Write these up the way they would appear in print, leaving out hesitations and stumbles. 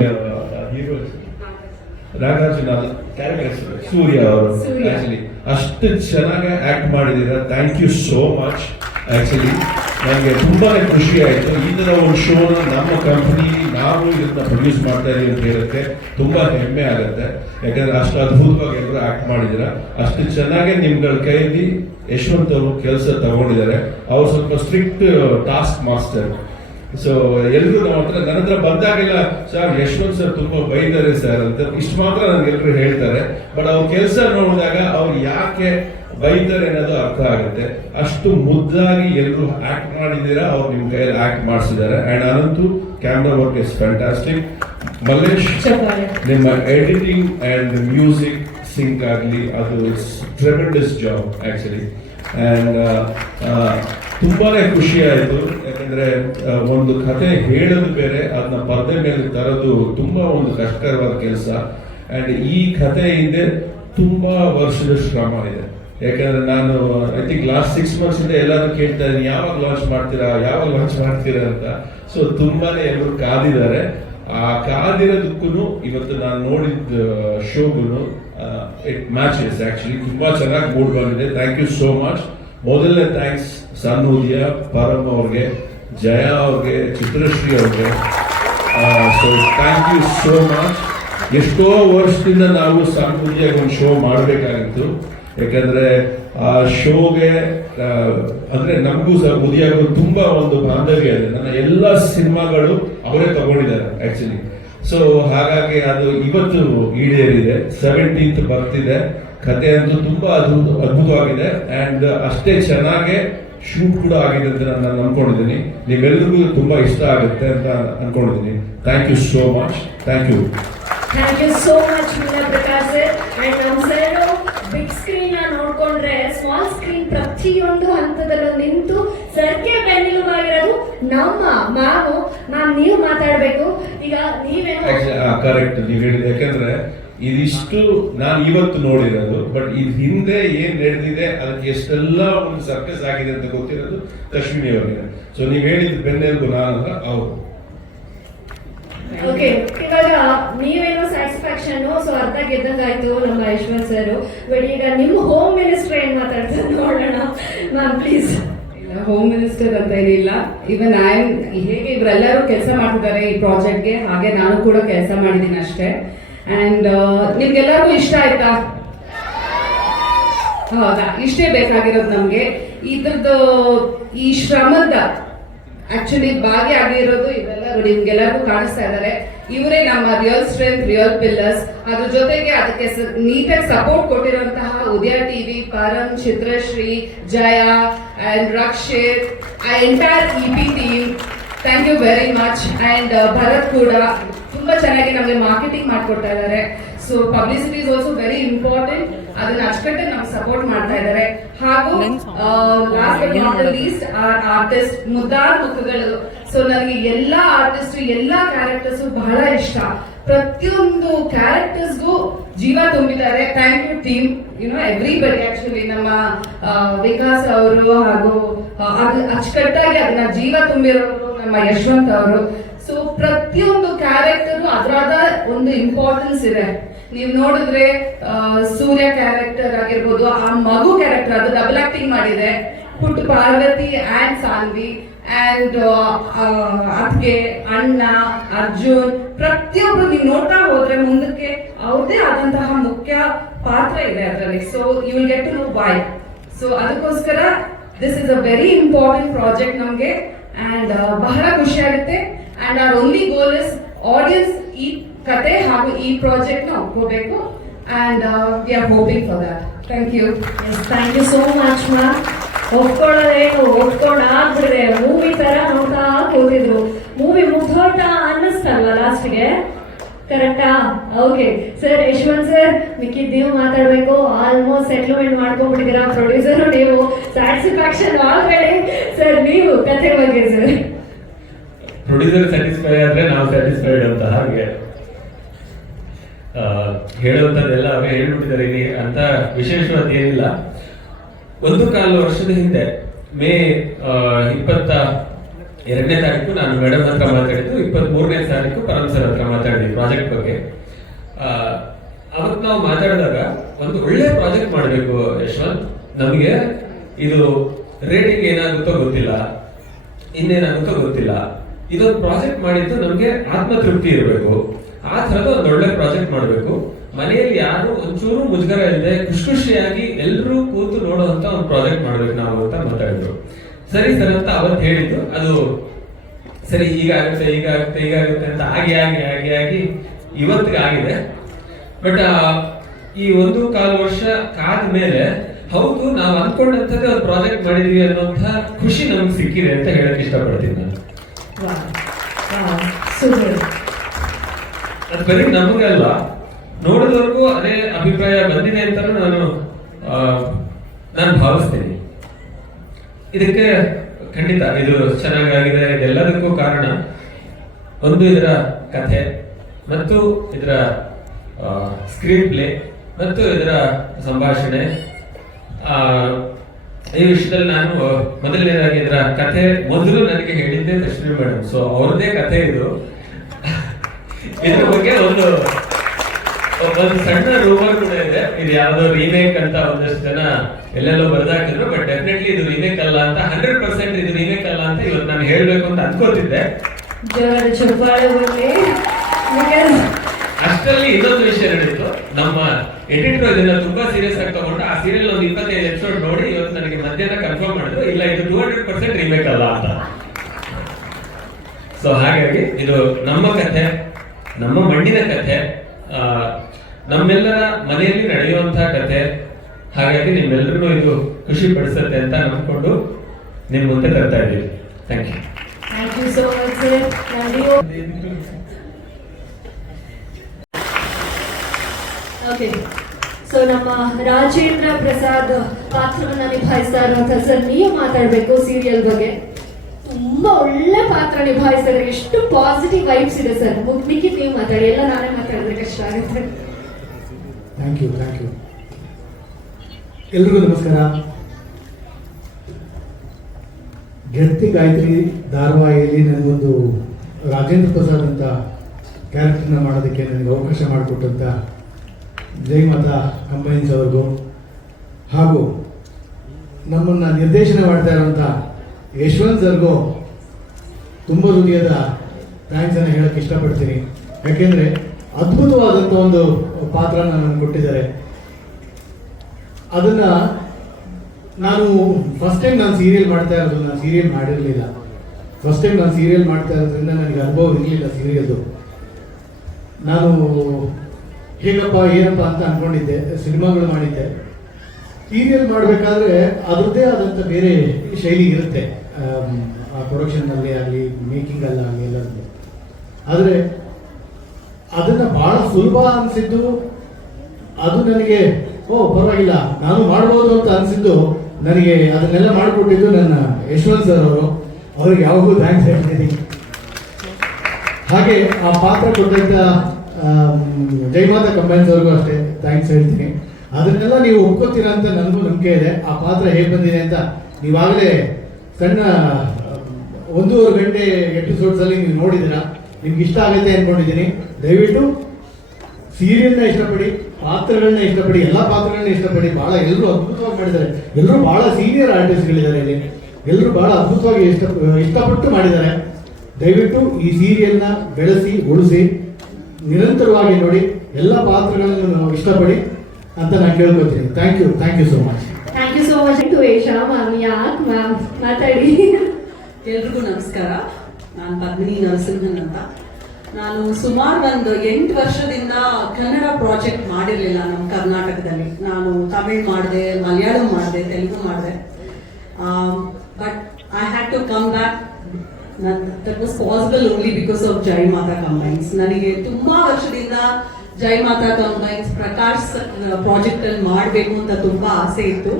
Hero Nagarjuna character ಸೂರ್ಯ ಅವರು actually ಅಷ್ಟು ಚೆನ್ನಾಗಿ ಆಕ್ಟ್ ಮಾಡಿದ್ದೀರಾ. Thank you so much. Actually ನನಗೆ ತುಂಬಾನೇ ಖುಷಿ ಆಯಿತು. ಈ ಥರ ಒಂದು ಶೋನ ನಮ್ಮ ಕಂಪನಿ ನಾವು ಇದನ್ನ ಪ್ರೊಡ್ಯೂಸ್ ಮಾಡ್ತಾ ಇದೀವಿ ಅಂತ ಹೇಳಕ್ಕೆ ತುಂಬಾ ಹೆಮ್ಮೆ ಆಗುತ್ತೆ. ಯಾಕಂದ್ರೆ ಅಷ್ಟು ಅದ್ಭುತವಾಗಿ ಎಲ್ಲರೂ ಆಕ್ಟ್ ಮಾಡಿದ್ದೀರಾ. ಅಷ್ಟು ಚೆನ್ನಾಗಿ ನಿಮ್ಗಳ ಕೈಯಲ್ಲಿ ಯಶವಂತ್ ಅವರು ಕೆಲಸ ತಗೊಂಡಿದ್ದಾರೆ. ಅವ್ರು ಸ್ವಲ್ಪ ಸ್ಟ್ರಿಕ್ಟ್ ಟಾಸ್ಕ್ ಮಾಸ್ಟರ್. ಸೊ ಎಲ್ಲರೂ ನನ್ನ ಹತ್ರ ಬಂದಾಗೆಲ್ಲ ಸರ್ ಯಶವಂತ್ ಸರ್ ತುಂಬಾ ಬೈತಾರೆ ಸರ್ ಅಂತ ಇಷ್ಟು ಮಾತ್ರ ನನ್ಗೆಲ್ಲರೂ ಹೇಳ್ತಾರೆ. ಬಟ್ ಅವ್ರ ಕೆಲಸ ನೋಡಿದಾಗ ಅವ್ರು ಯಾಕೆ ಬೈತಾರೆ ಅನ್ನೋದು ಅರ್ಥ ಆಗುತ್ತೆ. ಅಷ್ಟು ಮುದ್ದಾಗಿ ಎಲ್ಲರೂ ಆಕ್ಟ್ ಮಾಡಿದ್ದೀರಾ. ಅವ್ರು ನಿಮ್ ಕೈಯಲ್ಲಿ ಆಕ್ಟ್ ಮಾಡಿಸಿದ್ದಾರೆ. And Ananthu camera work is fantastic. Mallesh ನಿಮ್ಮ ಎಡಿಟಿಂಗ್ ಅಂಡ್ ಮ್ಯೂಸಿಕ್ ಸಿಂಕ್ ಆಗಲಿ, ಅದು it's tremendous job actually. And ತುಂಬಾನೇ ಖುಷಿ ಆಯಿತು. ಯಾಕಂದ್ರೆ ಒಂದು ಕತೆ ಹೇಳೋದು ಬೇರೆ, ಅದನ್ನ ಪರದೆ ಮೇಲೆ ತರೋದು ತುಂಬಾ ಒಂದು ಕಷ್ಟಕರವಾದ ಕೆಲಸ. ಅಂಡ್ ಈ ಕತೆ ಹಿಂದೆ ತುಂಬಾ ವರ್ಷದ ಶ್ರಮ ಇದೆ. ಯಾಕಂದ್ರೆ ನಾನು ಐ ಥಿಂಕ್ ಲಾಸ್ಟ್ 6 months ಇಂದ ಎಲ್ಲರೂ ಕೇಳ್ತಾ ಇದ್ದೀನಿ ಯಾವಾಗ ಲಾಂಚ್ ಮಾಡ್ತೀರಾ ಅಂತ. ಸೊ ತುಂಬಾನೇ ಎಲ್ಲರೂ ಕಾದಿದ್ದಾರೆ. ಆ ಕಾದಿರೋದಕ್ಕೂ ಇವತ್ತು ನಾನು ನೋಡಿದ ಶೋಗೂ ಇಟ್ ಮ್ಯಾಚಸ್ ಆಕ್ಚುಲಿ. ತುಂಬಾ ಚೆನ್ನಾಗಿ ಮೂಡ್ ಬಂದಿದೆ. Thank you so much. ಮೊದಲನೇ ಥ್ಯಾಂಕ್ಸ್ ಸನ್ ಉದಯ, ಪರಮ್ ಅವ್ರಿಗೆ, ಜಯ ಅವ್ರಿಗೆ, ಚಿತ್ರಶ್ರೀ ಅವ್ರಿಗೆ. So thank you so much. ಎಷ್ಟೋ ವರ್ಷದಿಂದ ನಾವು ಸನ್ ಉದಯಾಗ ಒಂದು ಶೋ ಮಾಡಬೇಕಾಗಿತ್ತು. ಯಾಕಂದ್ರೆ ಆ ಶೋಗೆ ಅಂದ್ರೆ ನಮಗೂ ಉದಯಾಗೂ ತುಂಬಾ ಒಂದು ಬಾಂಧವ್ಯ ಇದೆ. ನನ್ನ ಎಲ್ಲ ಸಿನಿಮಾಗಳು ಅವರೇ ತಗೊಂಡಿದ್ದಾರೆ ಆಕ್ಚುಲಿ. ಸೊ ಹಾಗಾಗಿ ಅದು ಇವತ್ತು ಈಡೇರಿದೆ. 17th ಬರ್ತಿದೆ. ಕತೆ ಅಂತೂ ತುಂಬಾ ಅದ್ಭುತವಾಗಿದೆ. ಅಂಡ್ ಅಷ್ಟೇ ಚೆನ್ನಾಗೆ ಶೂಟ್ ಕೂಡ ಆಗಿದೆ ಅಂತ ನಾನು ಅನ್ಕೊಂಡಿದ್ದೀನಿ. ನೀವೆಲ್ಲರಿಗೂ ತುಂಬಾ ಇಷ್ಟ ಆಗುತ್ತೆ ಅಂತ ಅನ್ಕೊಂಡಿದ್ದೀನಿ. Thank you so much. Thank you so much Prakash sir. And ನಮ್ಮ ಸರ್ ಬಿಗ್ ಸ್ಕ್ರೀನ್ ನೋಡ್ಕೊಂಡ್ರೆ ಸ್ಮಾಲ್ ಸ್ಕ್ರೀನ್ ಪ್ರತಿಯೊಂದು ಹಂತದಲ್ಲೂ ನಿಂತು ಸರ್ಗೆ ಬೆನ್ನೆಲುಬಾಗಿರೋದು ನಮ್ಮ ಮ್ಯಾಮ್ ನೀವು ಮಾತಾಡ್ಬೇಕು. ಈಗ ನೀವೇನು ಕರೆಕ್ಟ್ ನೀವು ಹೇಳಿದ. ಯಾಕಂದ್ರೆ ಇದಿಷ್ಟು ನಾನು ಇವತ್ತು ನೋಡಿರೋದು, ಬಟ್ ಇದು ಹಿಂದೆ ಏನ್ ನಡೆದಿದೆ ಅದಕ್ಕೆ ಎಷ್ಟೆಲ್ಲ ಒಂದು ಸರ್ಕಸ್ ಆಗಿದೆ ಅಂತ ಗೊತ್ತಿರೋದು ಅಶ್ವಿನಿ ಅವರಿಗೆ. ಸೊ ನೀವ್ ಹೇಳಿದ ಬೆನ್ನೆಲುಬು ನಾನಲ್ಲ, ಅವರು. ಓಕೆ, ಇವಾಗ ನೀವೇನೋ ಸ್ಯಾಟಿಸ್ಫ್ಯಾಕ್ಷನ್ ಸೊ ಅರ್ಧ ಗೆದ್ದಂಗಾಯ್ತು ನಮ್ಮ ಯಶವಂತ್ ಸರ್. ಬಟ್ ಈಗ ನಿಮ್ಮ ಹೋಮ್ ಮಿನಿಸ್ಟರ್ ಏನ್ ಮಾತಾಡ್ತಾರೆ ನೋಡೋಣ ಮ್ಯಾಮ್ ಪ್ಲೀಸ್. ಹೋಮ್ ಮಿನಿಸ್ಟರ್ ಅಂತ ಏನಿಲ್ಲ. ಇವನ್ ಹೇಗೆ ಇವರೆಲ್ಲರೂ ಕೆಲಸ ಮಾಡ್ತಿದ್ದಾರೆ ಈ ಪ್ರಾಜೆಕ್ಟ್ಗೆ, ಹಾಗೆ ನಾನು ಕೂಡ ಕೆಲಸ ಮಾಡಿದ್ದೀನಿ ಅಷ್ಟೇ. ಅಂಡ್ ನಿಮ್ಗೆಲ್ಲರಿಗೂ ಇಷ್ಟ ಆಯ್ತಾ? ಹೌದಾ? ಇಷ್ಟೇ ಬೇಕಾಗಿರೋದು ನಮ್ಗೆ. ಇದ್ರದ್ದು ಈ ಶ್ರಮದ ಆಕ್ಚುಲಿ ಭಾಗಿಯಾಗಿರೋದು ಇವೆಲ್ಲರೂ ನಿಮ್ಗೆಲ್ಲರಿಗೂ ಕಾಣಿಸ್ತಾ ಇದ್ದಾರೆ. ಇವರೇ ನಮ್ಮ ರಿಯಲ್ ಸ್ಟ್ರೆಂತ್, ರಿಯಲ್ ಪಿಲ್ಲರ್ಸ್. ಅದ್ರ ಜೊತೆಗೆ ಅದಕ್ಕೆ ನೀಟಾಗಿ ಸಪೋರ್ಟ್ ಕೊಟ್ಟಿರುವಂತಹ Udaya TV, Param, Chitrashri, Jaya and Rakshith, entire EP team, thank you very much. And Bharath ಕೂಡ ತುಂಬಾ ಚೆನ್ನಾಗಿ ನಮಗೆ ಮಾರ್ಕೆಟಿಂಗ್ ಮಾಡ್ಕೊಡ್ತಾ ಇದ್ದಾರೆ. So publicity is also very important. ಅದನ್ನ ಅಷ್ಟೇ ನಮ್ಗೆ ಸಪೋರ್ಟ್ ಮಾಡ್ತಾ ಇದ್ದಾರೆ. ಹಾಗೂ last but not the least artist, ಮುದ್ದಾದ ಮುಖಗಳು. ಸೊ ನನಗೆ ಎಲ್ಲಾ ಆರ್ಟಿಸ್ಟ್, ಎಲ್ಲಾ ಕ್ಯಾರೆಕ್ಟರ್ಸ್ ಬಹಳ ಇಷ್ಟ. ಪ್ರತಿಯೊಂದು ಕ್ಯಾರೆಕ್ಟರ್ಸ್ಗೂ ಜೀವ ತುಂಬಿದ್ದಾರೆ. Thank you team, everybody. Actually ನಮ್ಮ ವಿಕಾಸ್ ಅವರು ಹಾಗೂ ಅದು ಅಚ್ಚುಕಟ್ಟಾಗಿ ಅದನ್ನ ಜೀವ ತುಂಬಿರೋರು ನಮ್ಮ ಯಶವಂತ್ ಅವರು. ಸೊ ಪ್ರತಿಯೊಂದು ಕ್ಯಾರೆಕ್ಟರ್ ಅದರಾದ ಒಂದು ಇಂಪಾರ್ಟೆನ್ಸ್ ಇದೆ. ನೀವು ನೋಡಿದ್ರೆ ಸೂರ್ಯ ಕ್ಯಾರೆಕ್ಟರ್ ಆಗಿರ್ಬೋದು, ಆ ಮಗು ಕ್ಯಾರೆಕ್ಟರ್ ಅದು ಡಬಲ್ ಆಕ್ಟಿಂಗ್ ಮಾಡಿದೆ. ಪುಟ್ಟ ಪಾರ್ವತಿ ಅಂಡ್ ಸಾನ್ವಿ ಅಂಡ್ ಅದಕ್ಕೆ ಅಣ್ಣ ಅರ್ಜುನ್, ಪ್ರತಿಯೊಬ್ರು ನೀವು ನೋಡ್ತಾ ಹೋದ್ರೆ ಮುಂದಕ್ಕೆ ಅವ್ರದೇ ಆದಂತಹ ಮುಖ್ಯ ಪಾತ್ರ ಇದೆ ಅದರಲ್ಲಿ. So you will get to know why. So ಅದಕ್ಕೋಸ್ಕರ this is a very important project ನಮ್ಗೆ. ಅಂಡ್ ಬಹಳ ಖುಷಿ ಆಗುತ್ತೆ. And our only goal is audience ಈ ಕತೆ ಹಾಗೂ ಈ ಪ್ರಾಜೆಕ್ಟ್ ನ ಒಪ್ಕೋಬೇಕು. And we are hoping for that. Thank you. Thank you so much ma'am. ಒಪ್ಕೊಳ್ಳೋದೇನು, ಒಪ್ಕೊಂಡಾಗ್ಬಿಡ್ರೆ ಮೂವಿ ತರ ನೋಡ್ತಾ ಕೂತಿದ್ರು. ಮೂವಿ ಮುಗ್ದೋಟ ಅನ್ನಿಸ್ತಲ್ವಾ ಲಾಸ್ಟ್ಗೆ? ಕರೆಕ್ಟಾ? Okay sir. ಯಶವಂತ್ ಸರ್, ಮಿಕ್ಕಿದ್ ನೀವು ಮಾತಾಡ್ಬೇಕು. Almost settlement ಮಾಡ್ಕೊಂಡ್ಬಿಟ್ಟಿದ್ದೀರಾ. ಪ್ರೊಡ್ಯೂಸರ್ ನೀವು, ಸ್ಯಾಟಿಸ್ಫ್ಯಾಕ್ಷನ್ ಆಲ್ರೆಡಿ. ಸರ್ ನೀವು ಕಥೆ ಬಗ್ಗೆ ಸರ್. ಪ್ರೊಡ್ಯೂಸರ್ ಸ್ಯಾಟಿಸ್ಫೈ ಆದ್ರೆ ನಾವು ಸ್ಯಾಟಿಸ್ಫೈಡ್ ಅಂತ. ಹಾಗೆ ಹೇಳುವಂಥದ್ದೆಲ್ಲ ಅವೇ ಹೇಳ್ಬಿಟ್ಟಿದ್ದಾರೆ ಅಂತ ವಿಶೇಷವಾದ ಏನಿಲ್ಲ. 1.25 ವರ್ಷದ ಹಿಂದೆ ಮೇ 2ನೇ ತಾರೀಕು ನಾನು ಮೇಡಮ್ ಹತ್ರ ಮಾತಾಡಿದ್ದು, 23ನೇ ತಾರೀಕು ಪರಮ್ ಸರ್ ಹತ್ರ ಮಾತಾಡಿದ್ವಿ ಪ್ರಾಜೆಕ್ಟ್ ಬಗ್ಗೆ. ಅವತ್ತು ನಾವು ಮಾತಾಡಿದಾಗ ಒಂದು ಒಳ್ಳೆ ಪ್ರಾಜೆಕ್ಟ್ ಮಾಡಬೇಕು ಯಶವಂತ್, ನಮಗೆ ಇದು ರೇಟಿಂಗ್ ಏನಾಗುತ್ತೋ ಗೊತ್ತಿಲ್ಲ, ಇನ್ನೇನಾಗುತ್ತೋ ಗೊತ್ತಿಲ್ಲ, ಇದೊಂದು ಪ್ರಾಜೆಕ್ಟ್ ಮಾಡಿದ್ದು ನಮ್ಗೆ ಆತ್ಮತೃಪ್ತಿ ಇರಬೇಕು, ಆ ಥರದ ಒಂದು ಒಳ್ಳೆ ಪ್ರಾಜೆಕ್ಟ್ ಮಾಡಬೇಕು, ಮನೆಯಲ್ಲಿ ಯಾರು ಒಂಚೂರು ಮುಜುಗರ ಇಲ್ಲದೆ ಖುಷಿಯಾಗಿ ಎಲ್ಲರೂ ಕೂತು ನೋಡುವಂತ ಒಂದು ಪ್ರಾಜೆಕ್ಟ್ ಮಾಡ್ಬೇಕು ನಾವು ಅಂತ ಮಾತಾಡಿದ್ರು. ಸರಿ ಸರ್ ಅಂತ ಅವತ್ತು ಹೇಳಿದ್ದು, ಅದು ಸರಿ ಈಗಾಗುತ್ತೆ ಅಂತ ಆಗಿ ಇವತ್ತಿಗೆ ಆಗಿದೆ. ಬಟ್ ಈ 1.25 ವರ್ಷ ಕಾದ ಮೇಲೆ ಹೌದು ನಾವು ಅಂದ್ಕೊಂಡಂಥದ್ದೇ ಒಂದು ಪ್ರಾಜೆಕ್ಟ್ ಮಾಡಿದೀವಿ ಅನ್ನೋಂಥ ಖುಷಿ ನಮ್ಗೆ ಸಿಕ್ಕಿದೆ ಅಂತ ಹೇಳಕ್ ಇಷ್ಟಪಡ್ತೀನಿ ನಾನು. ಅದು ಬರೀ ನಮಗಲ್ಲ, ನೋಡಿದವ್ರಿಗೂ ಅದೇ ಅಭಿಪ್ರಾಯ ಬಂದಿದೆ ಅಂತ ನಾನು ಭಾವಿಸ್ತೀನಿ. ಇದಕ್ಕೆ ಖಂಡಿತ ಇದು ಚೆನ್ನಾಗಾಗಿದೆ. ಇದೆಲ್ಲದಕ್ಕೂ ಕಾರಣ ಒಂದು ಇದರ ಕಥೆ ಮತ್ತು ಇದರ ಸ್ಕ್ರೀನ್ ಪ್ಲೇ ಮತ್ತು ಇದರ ಸಂಭಾಷಣೆ. ಈ ವಿಷಯದಲ್ಲಿ ನಾನು ಮೊದಲನೇದಾಗಿ ಇದರ ಕಥೆ ಮೊದಲು ನನಗೆ ಹೇಳಿದ್ದೆ ಲಕ್ಷ್ಮಿ ಮೇಡಮ್. ಸೊ ಅವ್ರದ್ದೇ ಕಥೆ ಇದು. ಇದ್ರ ಬಗ್ಗೆ ಒಂದು ಸಣ್ಣ ರೂಮರ್ ಕೂಡ ಇದೆ, ಇದು ಯಾವ್ದೋ ರೀಮೇಕ್ ಅಂತ ಒಂದಷ್ಟು ಜನ ಎಲ್ಲೆಲ್ಲೋ ಬರ್ದಾಕಿದ್ರು. ಬಟ್ ಡೆಫಿನೆಟ್ಲಿ ಇದು ರೀಮೇಕ್ ಅಲ್ಲ ಅಂತ, 100% ಇದು ರೀಮೇಕ್ ಅಲ್ಲ ಅಂತ ಇವತ್ತು ನಾನು ಹೇಳ್ಬೇಕು ಅಂತ ಅನ್ಕೋತಿದ್ದೆ. ಅಷ್ಟರಲ್ಲಿ ಇನ್ನೊಂದು ವಿಷಯ ನಡೀತು. ನಮ್ಮ ಎಡಿಟರ್ ಇದನ್ನ ತುಂಬಾ ಸೀರಿಯಸ್ ಆಗಿ ತಗೊಂಡು ಆ ಸೀರಿಯಲ್ ಒಂದು 25 ಎಪಿಸೋಡ್ ನೋಡಿ ಇವತ್ತು ನನಗೆ ಮಧ್ಯಾಹ್ನ ಕನ್ಫರ್ಮ್ ಮಾಡಿದ್ರು, ಇಲ್ಲ ಇದು 200% ರೀಮೇಕ್ ಅಲ್ಲ ಅಂತ. ಸೊ ಹಾಗಾಗಿ ಇದು ನಮ್ಮ ಕಥೆ, ನಮ್ಮ ಮಣ್ಣಿನ ಕಥೆ, ನಮ್ಮೆಲ್ಲರ ಮನೆಯಲ್ಲಿ ನಡೆಯುವಂತಹ ಕಥೆ. ಹಾಗಾಗಿ ನಿಮ್ಮೆಲ್ಲರೂ ಇದು ಖುಷಿ ಪಡಿಸುತ್ತೆ ಅಂತ ನಂಬಿಕೊಂಡು ನಿಮ್ ಮುಂದೆ ತರ್ತಾ ಇದ್ದೀವಿ. Thank you. Thank you so much sir. Okay, so ನಮ್ಮ ರಾಜೇಂದ್ರ ಪ್ರಸಾದ್ ಪಾತ್ರವನ್ನ ನಿಭಾಯಿಸ್ತಾ ಇರುವಂತ ಸರ್, ನೀವು ಮಾತಾಡ್ಬೇಕು ಸೀರಿಯಲ್ ಬಗ್ಗೆ. ತುಂಬಾ ಒಳ್ಳೆ ಪಾತ್ರ ನಿಭಾಯಿಸಿದ್ರೆ, ಎಷ್ಟು ಪಾಸಿಟಿವ್ ವೈಬ್ಸ್ ಇದೆ ಸರ್. ಮಿಕ್ಕಿದ್ ನೀವು ಮಾತಾಡಿ, ಎಲ್ಲ ನಾನೇ ಮಾತಾಡಿದ್ರೆ ಕಷ್ಟ ಆಗುತ್ತೆ. Thank you. ಎಲ್ರಿಗೂ ನಮಸ್ಕಾರ. ಗೆಳತಿ ಗಾಯತ್ರಿ ಧಾರಾವಾಹಿಯಲ್ಲಿ ನನಗೊಂದು ರಾಜೇಂದ್ರ ಪ್ರಸಾದ್ ಅಂತ ಕ್ಯಾರೆಕ್ಟರ್ನ ಮಾಡೋದಕ್ಕೆ ನನಗೆ ಅವಕಾಶ ಮಾಡಿಕೊಟ್ಟಂಥ ಜೈ ಮಾತಾ ಕಂಪನೀಸ್ ಅವ್ರಿಗೂ ಹಾಗೂ ನಮ್ಮನ್ನು ನಿರ್ದೇಶನ ಮಾಡ್ತಾ ಇರುವಂಥ ಯಶವಂತ್ ಸರ್ಗೂ ತುಂಬ ಹೃದಯದ ಥ್ಯಾಂಕ್ಸನ್ನು ಹೇಳಕ್ಕೆ ಇಷ್ಟಪಡ್ತೀನಿ. ಯಾಕೆಂದರೆ ಅದ್ಭುತವಾದಂಥ ಒಂದು ಪಾತ್ರನ ನನಗೆ ಕೊಟ್ಟಿದ್ದಾರೆ. ಅದನ್ನು ನಾನು ಫಸ್ಟ್ ಟೈಮ್ ನಾನು ಸೀರಿಯಲ್ ಮಾಡ್ತಾ ಇರೋದು, ನಾನು ಸೀರಿಯಲ್ ಮಾಡಿರಲಿಲ್ಲ. ಫಸ್ಟ್ ಟೈಮ್ ನಾನು ಸೀರಿಯಲ್ ಮಾಡ್ತಾ ಇರೋದ್ರಿಂದ ನನಗೆ ಅನುಭವ ಇರಲಿಲ್ಲ ಸೀರಿಯಲ್ದು. ನಾನು ಹೇಗಪ್ಪ ಏನಪ್ಪ ಅಂತ ಅಂದ್ಕೊಂಡಿದ್ದೆ, ಸಿನಿಮಾಗಳು ಮಾಡಿದ್ದೆ. ಸೀರಿಯಲ್ ಮಾಡಬೇಕಾದ್ರೆ ಅದರದ್ದೇ ಆದಂಥ ಬೇರೆ ಶೈಲಿ ಇರುತ್ತೆ, ಆ ಪ್ರೊಡಕ್ಷನ್ನಲ್ಲಿ ಆಗಲಿ ಮೇಕಿಂಗಲ್ಲಾಗಲಿ ಎಲ್ಲರದ್ದು. ಆದರೆ ಅದನ್ನು ಭಾಳ ಸುಲಭ ಅನಿಸಿದ್ದು, ಅದು ನನಗೆ ಪರವಾಗಿಲ್ಲ ನಾನು ಮಾಡ್ಬೋದು ಅಂತ ಅನಿಸಿದ್ದು, ನನಗೆ ಅದನ್ನೆಲ್ಲ ಮಾಡಿಕೊಟ್ಟಿದ್ದು ನನ್ನ ಯಶವಂತ್ ಸರ್ ಅವರು. ಅವ್ರಿಗೆ ಯಾವಾಗಲೂ ಥ್ಯಾಂಕ್ಸ್ ಹೇಳ್ತೀನಿ. ಹಾಗೆ ಆ ಪಾತ್ರ ಕೊಟ್ಟಂಥ ಜಯಮಾತಾ ಕಂಬೈನ್ಸ್ ಅವ್ರಿಗೂ ಅಷ್ಟೇ ಥ್ಯಾಂಕ್ಸ್ ಹೇಳ್ತೀನಿ. ಅದನ್ನೆಲ್ಲ ನೀವು ಒಪ್ಕೋತೀರಾ ಅಂತ ನನಗೂ ನಂಬಿಕೆ ಇದೆ. ಆ ಪಾತ್ರ ಹೇಗೆ ಬಂದಿದೆ ಅಂತ ನೀವಾಗಲೇ ಸಣ್ಣ 1.5 ಗಂಟೆ ಎಪಿಸೋಡ್ಸಲ್ಲಿ ನೀವು ನೋಡಿದ್ದೀರಾ. ನಿಮ್ಗೆ ಇಷ್ಟ ಆಗುತ್ತೆ ಅಂದ್ಕೊಂಡಿದ್ದೀನಿ. ದಯವಿಟ್ಟು ಸೀರಿಯಲ್ನ ಇಷ್ಟಪಡಿ, ಪಾತ್ರಗಳನ್ನ ಇಷ್ಟಪಡಿ, ಎಲ್ಲ ಪಾತ್ರಗಳನ್ನ ಇಷ್ಟಪಡಿ. ಭಾಳ ಎಲ್ಲರೂ ಅದ್ಭುತವಾಗಿ ಮಾಡಿದ್ದಾರೆ. ಎಲ್ಲರೂ ಭಾಳ ಸೀನಿಯರ್ ಆರ್ಟಿಸ್ಟ್ಗಳಿದ್ದಾರೆ ಇಲ್ಲಿ. ಎಲ್ಲರೂ ಭಾಳ ಅದ್ಭುತವಾಗಿ ಇಷ್ಟಪಟ್ಟು ಮಾಡಿದ್ದಾರೆ. ದಯವಿಟ್ಟು ಈ ಸೀರಿಯಲ್ನ ಬೆಳೆಸಿ ಉಳಿಸಿ ನಿರಂತರವಾಗಿ ನೋಡಿ, ಎಲ್ಲ ಪಾತ್ರಗಳನ್ನು ಇಷ್ಟಪಡಿ ಅಂತ ನಾನು ಕೇಳ್ಕೊತೀನಿ. Thank you so much. Thank you so much to Yasha ma'am. ಯಾಕೆ ಮ್ಯಾಮ್ ಮಾತಾಡಿ. ಎಲ್ರಿಗೂ ನಮಸ್ಕಾರ. ನಾನು ಪದ್ಮಿನಿ ನರಸಿಂಹನ್ ಅಂತ. ನಾನು ಸುಮಾರು ಒಂದು 8 ವರ್ಷದಿಂದ ಕನ್ನಡ ಪ್ರಾಜೆಕ್ಟ್ ಮಾಡಿರಲಿಲ್ಲ ನಮ್ಮ ಕರ್ನಾಟಕದಲ್ಲಿ. ನಾನು ತಮಿಳ್ ಮಾಡಿದೆ, ಮಲಯಾಳಂ ಮಾಡಿದೆ, ತೆಲುಗು ಮಾಡಿದೆ. But I had to come back. That was possible only because of Jai Mata combines. ನನಗೆ ತುಂಬಾ ವರ್ಷದಿಂದ ಜೈ ಮಾತಾ ಕಂಬೈನ್ಸ್ ಪ್ರಕಾಶ್ ಪ್ರಾಜೆಕ್ಟ್ ಅಲ್ಲಿ ಮಾಡಬೇಕು ಅಂತ ತುಂಬಾ ಆಸೆ ಇತ್ತು.